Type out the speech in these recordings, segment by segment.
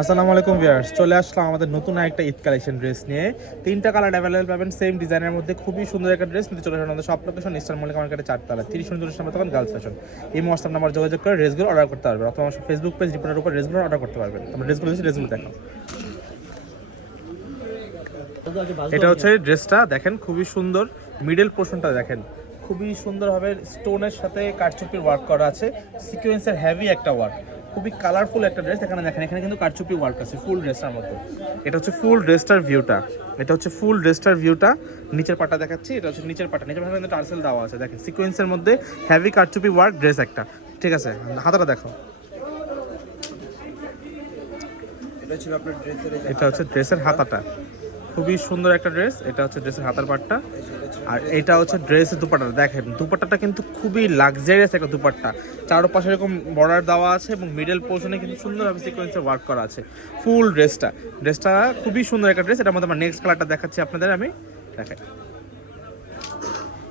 আসসালামু আলাইকুম ভিউয়ার্স, চলে আসলাম আমাদের নতুন একটা ঈদ কালেকশন ড্রেস নিয়ে। তিনটা কালার অ্যাভেলেবল পাবেন সেম ডিজাইনের মধ্যে খুবই সুন্দর একটা ড্রেস। নিতে চলে আসলাম আমাদের সব লোকেশন ইস্টার মল্লিক মার্কেটে চারতলা। তিরিশ উনচল্লিশ নম্বর তখন গার্লস ফ্যাশন এই হোয়াটসঅ্যাপ নাম্বার যোগাযোগ করে ড্রেসগুলো অর্ডার করতে পারবেন, অথবা আমার ফেসবুক পেজ রিপোর্টের উপর ড্রেসগুলো অর্ডার করতে পারবেন। আমরা ড্রেসগুলো দিচ্ছি ড্রেসগুলো দেখো। এটা হচ্ছে ড্রেসটা, দেখেন, খুবই সুন্দর। মিডল পোর্শনটা দেখেন, খুবই সুন্দরভাবে স্টোনের সাথে কারচুপির ওয়ার্ক করা আছে। সিকোয়েন্সের হেভি একটা ওয়ার্ক খুবই কালারফুল একটা ড্রেস এখানে দেখেন এখানে কিন্তু কারচুপি ওয়ার্ক আছে ফুল ড্রেসটার মধ্যে। এটা হচ্ছে ফুল ড্রেসটার ভিউটা এটা হচ্ছে ফুল ড্রেসটার ভিউটা নিচের পাটা দেখাচ্ছি এটা হচ্ছে নিচের পাটা নিচের পাটা কিন্তু টার্সেল দেওয়া আছে দেখেন। সিকোয়েন্সের মধ্যে হেভি কারচুপি ওয়ার্ক ড্রেস একটা। ঠিক আছে হাতাটা দেখো। এটা হচ্ছে ড্রেসের হাতাটা। খুবই সুন্দর একটা ড্রেস এটা হচ্ছে ড্রেসের হাতার পাটটা। আর এটা হচ্ছে ড্রেসের দুপাট্টা। দেখেন, দুপাট্টাটা কিন্তু খুবই লাক্সারিয়াস একটা দুপাট্টা। চারপাশে এরকম বর্ডার দেওয়া আছে এবং মিডল পোর্শনে কিন্তু সুন্দরভাবে সিকোয়েন্সের ওয়ার্ক করা আছে। ফুল ড্রেসটা ড্রেসটা খুবই সুন্দর একটা ড্রেস এটার মধ্যে আমার নেক্সট কালারটা দেখাচ্ছি আপনাদের আমি। দেখাই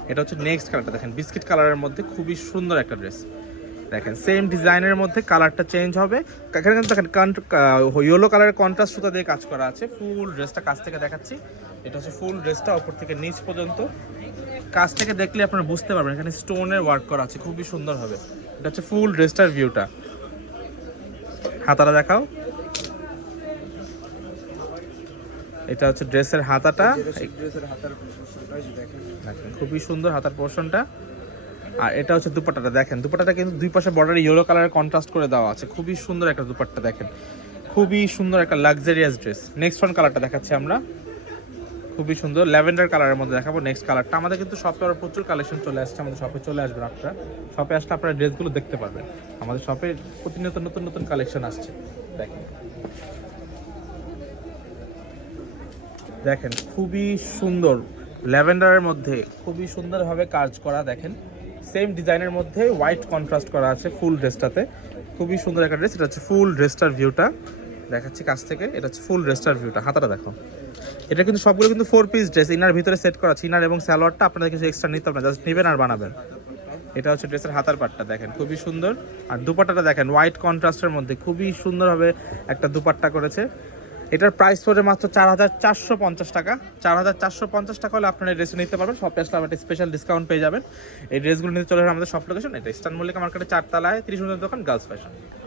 এটা হচ্ছে নেক্সট কালারটা দেখেন বিস্কিট কালারের মধ্যে খুবই সুন্দর একটা ড্রেস দেখেন সেম ডিজাইনের মধ্যে কালারটা চেঞ্জ হবে। এখানে কিন্তু দেখেন ইয়েলো কালারের কন্ট্রাস্ট সুতা দিয়ে কাজ করা আছে। ফুল ড্রেসটা কাছ থেকে দেখাচ্ছি। এটা হচ্ছে ফুল ড্রেসটা ওপর থেকে নিচ পর্যন্ত। কাছ থেকে দেখলে আপনারা বুঝতে পারবেন এখানে স্টোনের ওয়ার্ক করা আছে। খুবই সুন্দর হবে। এটা হচ্ছে ফুল ড্রেসটার ভিউটা হাতাটা দেখাও। এটা হচ্ছে ড্রেসের হাতাটা। খুবই সুন্দর হাতার পোর্শনটা আর এটা হচ্ছে দুপাট্টাটা, দেখেন। দুপাট্টাটা কিন্তু দুই পাশে বর্ডার ইয়েলো কালারের কন্ট্রাস্ট করে দেওয়া আছে। খুবই সুন্দর একটা দুপাট্টা, দেখেন। খুবই সুন্দর একটা লাক্সারিয়াস ড্রেস নেক্সট ওয়ান কালারটা দেখাচ্ছি আমরা। খুবই সুন্দর। ল্যাভেন্ডার কালারের মধ্যে দেখাবো নেক্সট কালারটা আমাদের কিন্তু শপে আরও প্রচুর কালেকশন চলে আসছে। আমাদের শপে চলে আসবেন আপনারা শপে আসলে আপনারা ড্রেসগুলো দেখতে পারবেন। আমাদের শপে প্রতিনিয়ত নতুন নতুন কালেকশন আসছে। দেখেন। দেখেন, খুবই সুন্দর। ল্যাভেন্ডারের মধ্যে খুবই সুন্দরভাবে কাজ করা, দেখেন। সেম ডিজাইনের মধ্যে হোয়াইট কন্ট্রাস্ট করা আছে ফুল ড্রেসটাতে খুবই সুন্দর একটা ড্রেস এটা হচ্ছে ফুল ড্রেসটার ভিউটা দেখাচ্ছি কাছ থেকে, এটা হচ্ছে ফুল ড্রেসটার ভিউটা হাতাটা দেখো। এটা কিন্তু সবগুলো কিন্তু ফোর পিস ড্রেস ইনার ভিতরে সেট করা আছে। ইনার এবং স্যালোয়ারটা আপনাদের কিছু এক্সট্রা নিতে হবে না জাস্ট নেবেন আর বানাবেন। এটা হচ্ছে ড্রেসের হাতার পাটটা, দেখেন, খুবই সুন্দর। আর দুপাট্টাটা দেখেন হোয়াইট কন্ট্রাস্টের মধ্যে খুবই সুন্দরভাবে একটা দুপাট্টা করেছে। এটার প্রাইস পড়ে মাত্র চার হাজার চারশো পঞ্চাশ টাকা। চার হাজার চারশো পঞ্চাশ টাকা হলে আপনারা এই ড্রেস নিতে পারবেন। সব আসলে একটা স্পেশাল ডিসকাউন্ট পেয়ে যাবেন। এই ড্রেসগুলো নিতে চলে আমাদের সব লোকেশন এটা ইস্টার্ন মল্লিকা মার্কেটের চারতলায় তিরিশ দোকান গার্লস ফ্যাশন